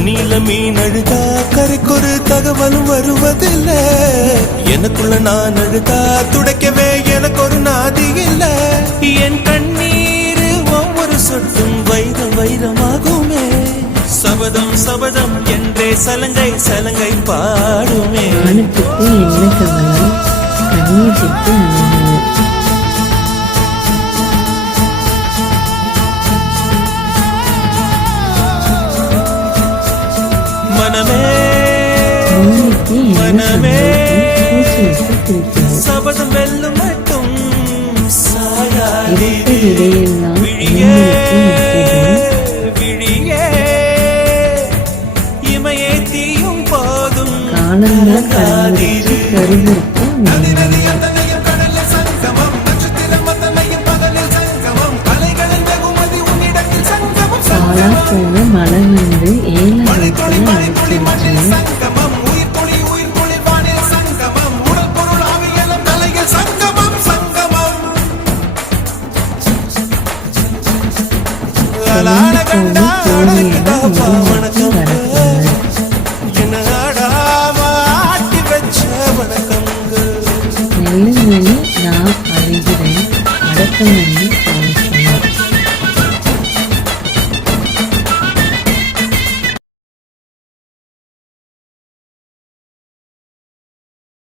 தண்ணியில மீன் அழுதா கரைக்கொரு தகவலும் வருவதில்ல. எனக்குள்ள நான் அழுதா துடைக்கவே எனக்கு ஒரு நாதி இல்ல. என் கண்ணீர் ஒவ்வொரு சொட்டும் வைரம் வைரமாகுமே. சபதம் சபதம் என்றே சலங்கை சலங்கை பாடுமே. வானத்துக்கு என்ன கவலை, கண்ணீருக்கு மனமே மனமே சபதம் வெல்லும் மட்டும் சாயாதே விழியே விழியே இமையே தீயும் போதும் போன மனம் வந்து ஏழ